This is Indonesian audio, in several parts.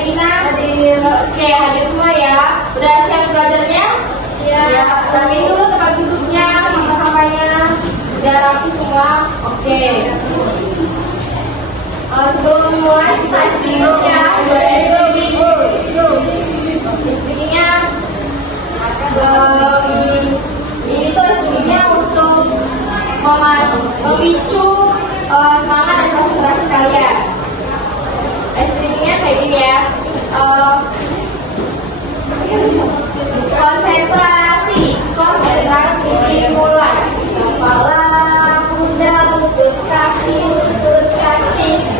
Rina, oke, hadir semua ya. Udah siap belajarnya? Ya. Rapiin dulu tempat duduknya, sampah-sampahnya. Udah rapi semua? Oke. Sebelum mulai kita speaking ya. Speakingnya ini tuh speakingnya untuk memicu semangat dan konsentrasi kalian. Speakingnya kayak gini ya. Konsentrasi dimulai. Kepala, pundak, lutut kaki,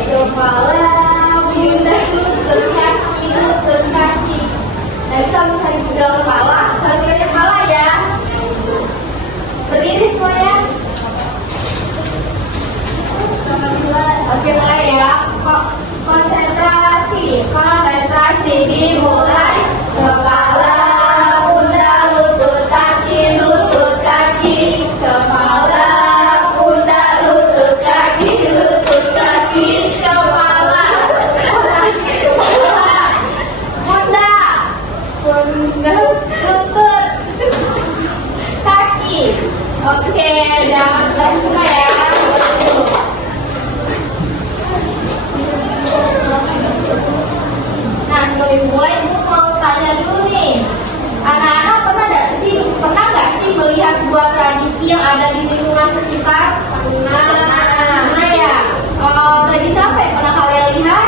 kepala, pundak, lutut kaki. Nanti kalau misalnya di dalam kepala, kalian kepala ya. Berdiri semuanya. Oke, mulai ya. Konsentrasi dimulai. Kepala, pundak, lutut kaki, kepala, pundak, lutut kaki, kepala, pundak, lutut kaki. Oke, jangan lupa semua ya. Nah, sebelum mulai ibu mau tanya dulu nih, anak-anak pernah nggak sih melihat sebuah tradisi yang ada di lingkungan sekitar? Pernah ya. Tradisi apa yang pernah kalian lihat?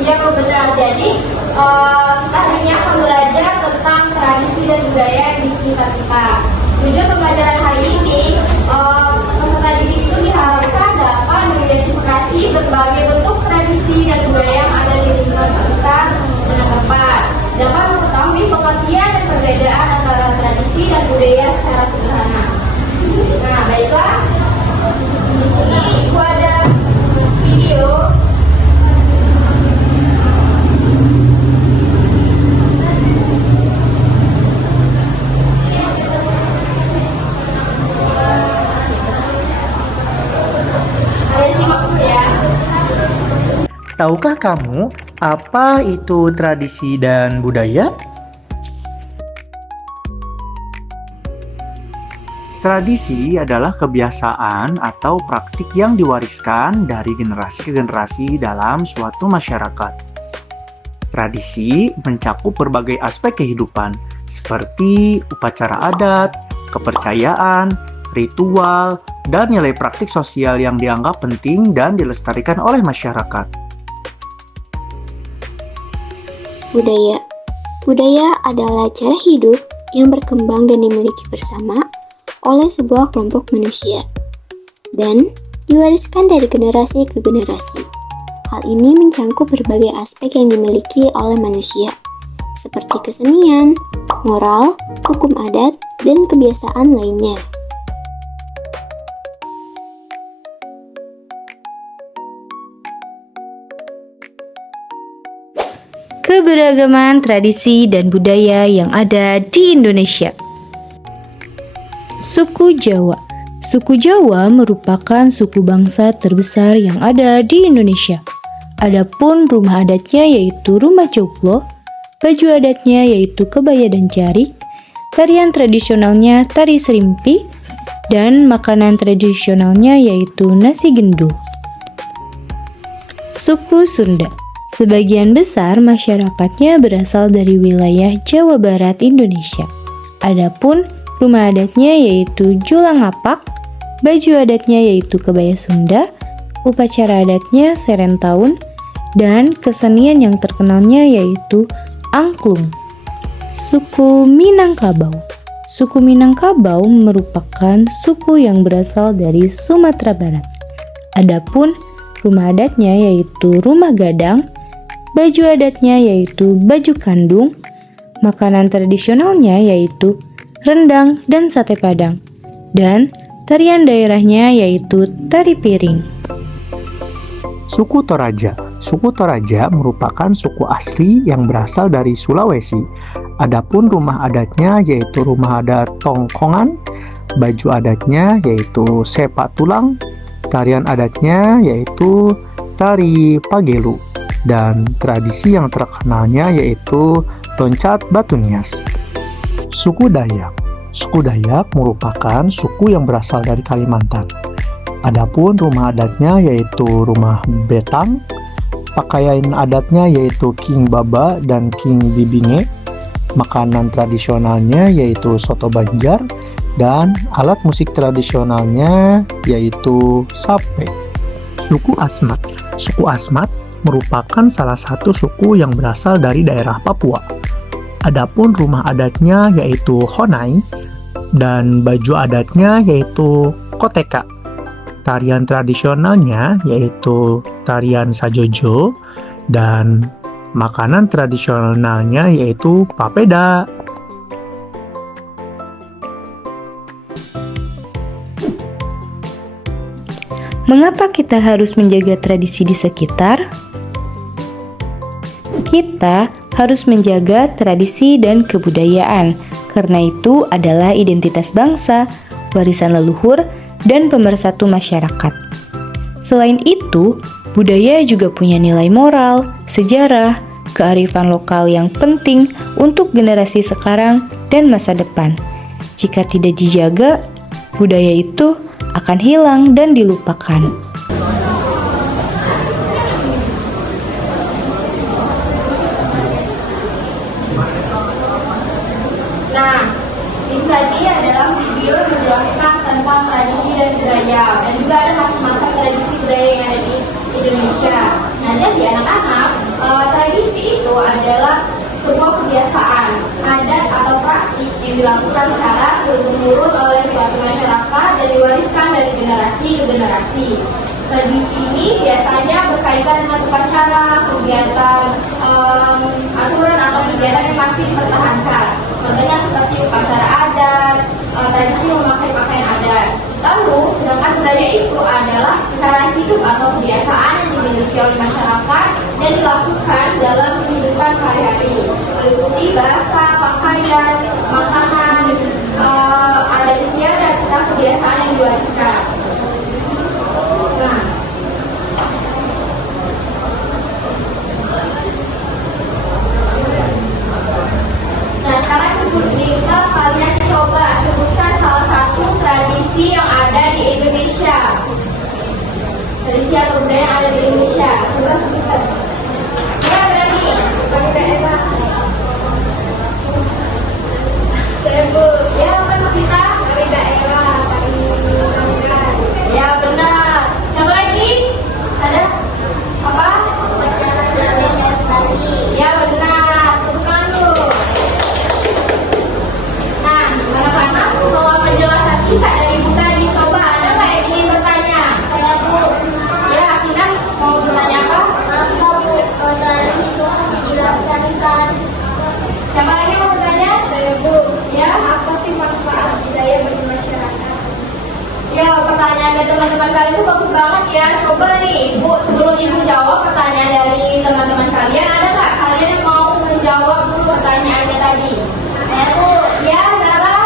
Iya benar. Jadi kita hari ini akan belajar tentang tradisi dan budaya di sekitar kita. Tujuan pembelajaran hari ini, peserta didik itu diharapkan dapat mengidentifikasi berbagai bentuk tradisi dan budaya yang ada di lingkungan sekitar dengan tepat, dapat mengetahui pengertian dan perbedaan antara tradisi dan budaya secara sederhana. Nah, baiklah, di sini ibu ada video. Tahukah kamu apa itu tradisi dan budaya? Tradisi adalah kebiasaan atau praktik yang diwariskan dari generasi ke generasi dalam suatu masyarakat. Tradisi mencakup berbagai aspek kehidupan, seperti upacara adat, kepercayaan, ritual, dan nilai praktik sosial yang dianggap penting dan dilestarikan oleh masyarakat. Budaya adalah cara hidup yang berkembang dan dimiliki bersama oleh sebuah kelompok manusia dan diwariskan dari generasi ke generasi. Hal ini mencangkup berbagai aspek yang dimiliki oleh manusia, seperti kesenian, moral, hukum adat, dan kebiasaan lainnya. Keberagaman tradisi dan budaya yang ada di Indonesia. Suku Jawa. Suku Jawa merupakan suku bangsa terbesar yang ada di Indonesia. Adapun rumah adatnya yaitu rumah joglo, baju adatnya yaitu kebaya dan jarik, tarian tradisionalnya tari serimpi, dan makanan tradisionalnya yaitu nasi gendul. Suku Sunda. Sebagian besar masyarakatnya berasal dari wilayah Jawa Barat Indonesia. Adapun rumah adatnya yaitu Julangapak, baju adatnya yaitu kebaya Sunda, upacara adatnya Serentahun, dan kesenian yang terkenalnya yaitu angklung. Suku Minangkabau. Suku Minangkabau merupakan suku yang berasal dari Sumatera Barat. Adapun rumah adatnya yaitu rumah gadang, baju adatnya yaitu baju kandung, makanan tradisionalnya yaitu rendang dan sate padang, dan tarian daerahnya yaitu tari piring. Suku Toraja. Suku Toraja merupakan suku asli yang berasal dari Sulawesi. Adapun rumah adatnya yaitu rumah adat Tongkongan, baju adatnya yaitu sepak tulang, tarian adatnya yaitu tari pagelu, dan tradisi yang terkenalnya yaitu loncat batu nias. Suku Dayak. Suku Dayak merupakan suku yang berasal dari Kalimantan. Adapun rumah adatnya yaitu rumah betang, pakaian adatnya yaitu king baba dan king bibinge, makanan tradisionalnya yaitu soto Banjar, dan alat musik tradisionalnya yaitu sape. Suku Asmat. Suku Asmat merupakan salah satu suku yang berasal dari daerah Papua. Adapun rumah adatnya yaitu honai dan baju adatnya yaitu koteka. Tarian tradisionalnya yaitu tarian sajojo dan makanan tradisionalnya yaitu papeda. Mengapa kita harus menjaga tradisi di sekitar? Kita harus menjaga tradisi dan kebudayaan, karena itu adalah identitas bangsa, warisan leluhur, dan pemersatu masyarakat. Selain itu, budaya juga punya nilai moral, sejarah, kearifan lokal yang penting untuk generasi sekarang dan masa depan. Jika tidak dijaga, budaya itu akan hilang dan dilupakan. Nah, ini tadi adalah video yang menjelaskan tentang tradisi dan budaya, dan juga ada macam-macam tradisi budaya yang ada di Indonesia. Nah, jadi anak-anak, tradisi itu adalah sebuah kebiasaan, adat atau praktik yang dilakukan secara turun-temurun oleh suatu masyarakat dan diwariskan dari generasi ke generasi. Tradisi ini biasanya berkaitan dengan upacara, kegiatan, aturan atau kegiatan yang masih dipertahankan. Contohnya seperti upacara adat, tradisi memakai pakaian adat. Lalu, sedangkan budaya itu adalah cara hidup atau kebiasaan yang dimiliki oleh masyarakat dan dilakukan dalam kehidupan sehari-hari, meliputi bahasa, pakaian, makanan, adat istiadat, serta kebiasaan yang diwariskan. Nah, sekarang kita kalian coba sebutkan salah satu tradisi yang ada di Indonesia. Tradisi atau budaya yang ada di Indonesia. Coba sebutkan. Ya, berani. Bagi daerah. Ya, apa kita? Dari daerah, dari Bangka. Ya, benar. Coba lagi. Ada apa? Ya, benar. Tepuk tangan dulu. Nah, anak-anak, setelah penjelasan singkat dari Bu tadi, coba ada nggak yang ingin bertanya? Ada, Bu. Ya, Kinan mau bertanya apa? Apa, Bu? Tradisi itu dijelaskan. Siapa lagi mau bertanya? Saya, Bu. Ya, apa sih manfaat budaya bagi masyarakat? Ya, pertanyaan dari teman-teman kalian itu bagus banget ya. Coba nih, Bu, sebelum Ibu jawab pertanyaan dari teman-teman kalian, ada nggak kalian yang mau menjawab dulu pertanyaannya tadi? Saya, Bu. Ya, Zara.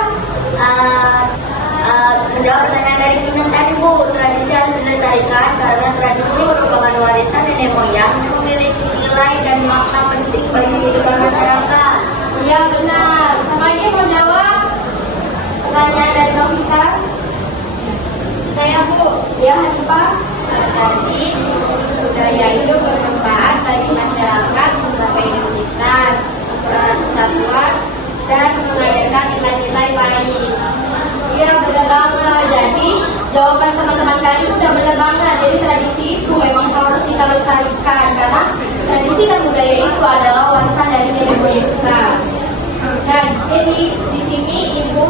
Menjawab pertanyaan dari Kinan tadi, Bu. Tradisi harus dilestarikan karena tradisi merupakan warisan nenek moyang yang memiliki nilai dan makna penting bagi kehidupan masyarakat. Iya, benar. Sama lagi mau jawab pertanyaan dari Novita? Saya, Bu. Ya, Hanifah. Jadi, budaya itu bermanfaat bagi masyarakat sebagai identitas, kesatuan, dan mengajarkan nilai-nilai baik. Iya, benar banget. Jadi, jawaban teman-teman kalian itu udah benar banget. Jadi, tradisi itu memang harus kita lestarikan karena tradisi dan budaya itu adalah warisan dari nenek moyang kita. Nah, jadi di sini Ibu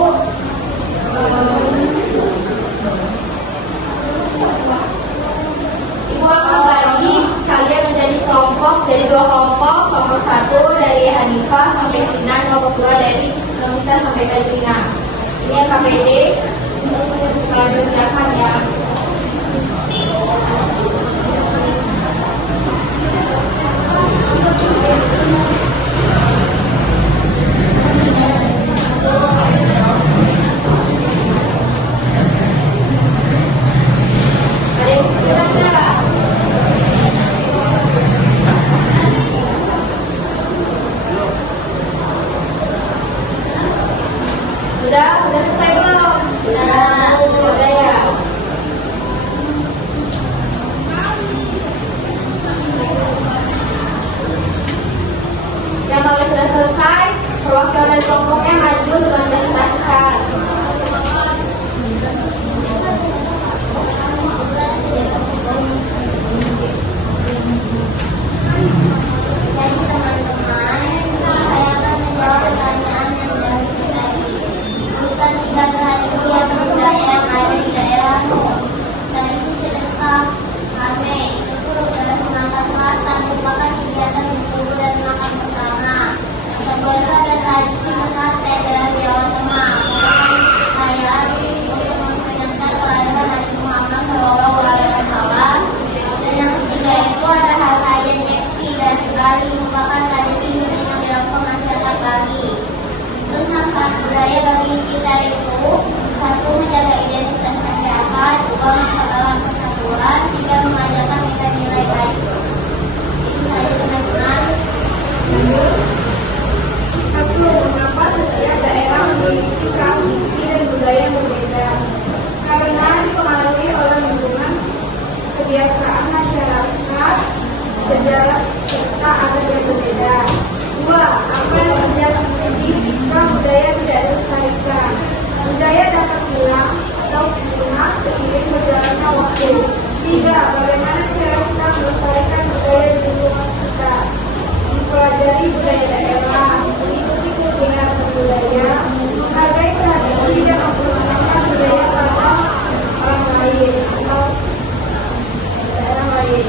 akan bagi kalian menjadi kelompok, jadi 2 kelompok. Kelompok 1 dari Hanifah sampai Sinan, kelompok 2 dari Novita sampai Kalina. Ini yang KPD. Kalau silakan ya. Udah selesai belum? Udah ya. Yang kalau sudah selesai, perwakilan kelompoknya maju untuk mempresentasikan. Jadi teman-teman, saya akan menjawab pertanyaan yang sudah tadi. Bukan tiga tradisi atau budaya yang ada di daerahmu. Tradisi sedekah, rame, itu adalah Sumatera Selatan merupakan kegiatan berkumpul dan makan bersama. Yang kedua itu ada tradisi sate dari Jawa Tengah. Saya untuk memperingati kelahiran Nabi Muhammad SAW. Dan yang ketiga itu ada hal kajian Jepti dari Bali merupakan tradisi yang dilakukan masyarakat Bali. Terus manfaat budaya bagi kita itu satu menjaga identitas masyarakat, dua memperkuat persatuan, tiga mengajarkan kita nilai baik. Itu saja teman-teman. Satu, mengapa setiap daerah memiliki tradisi dan budaya yang berbeda? Karena dipengaruhi oleh lingkungan, kebiasaan masyarakat, sejarah serta adat yang berbeda. Dua, apa yang terjadi jika budaya tidak dilestarikan? Budaya dapat hilang atau punah seiring berjalannya waktu. Tiga, bagaimana cara kita melestarikan budaya di lingkungan kita? Mempelajari budaya daerah, mengikuti kuliner budaya, menghargai tradisi dan memperkenalkan budaya pada orang lain atau daerah lain.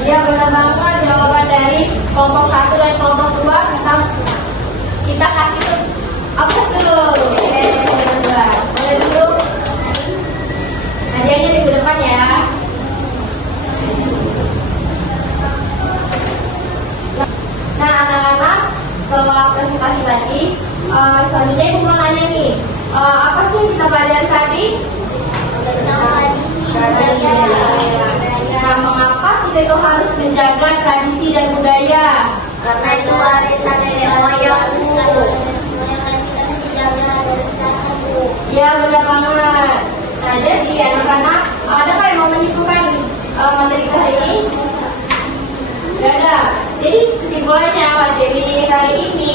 Ya, benar banget jawaban dari kelompok 1 dan kelompok 2 kita kasih tuh aplaus dulu. Boleh dulu. Hadiahnya minggu depan ya. Nah, anak-anak, setelah presentasi tadi, selanjutnya ibu mau nanya nih, apa sih yang kita pelajari tadi? Tentang tradisi budaya. Nah, mengapa kita itu harus menjaga tradisi dan budaya? Karena itu warisan nenek moyangmu. Yang kita mesti jaga warisan Bu. Ya, benar banget. Nah, jadi anak-anak, ada nggak yang mau menyimpulkan materi kita hari ini? Gak ada. Jadi kesimpulannya materi hari ini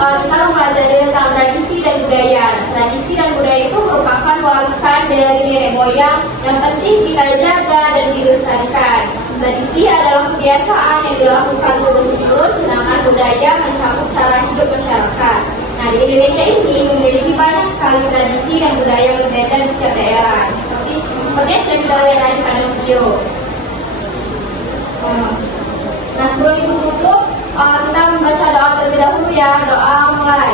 kita mempelajari tentang tradisi dan budaya. Tradisi dan budaya itu merupakan warisan dari nenek moyang yang penting kita jaga dan dilestarikan. Tradisi adalah kebiasaan yang dilakukan turun-temurun, sedangkan budaya mencakup cara hidup masyarakat. Nah, di Indonesia ini memiliki banyak sekali tradisi dan budaya berbeda di setiap daerah. Seperti yang sudah kita lihat pada video. Nah, sebelum ibu tutup, kita membaca doa terlebih dahulu ya. Doa mulai.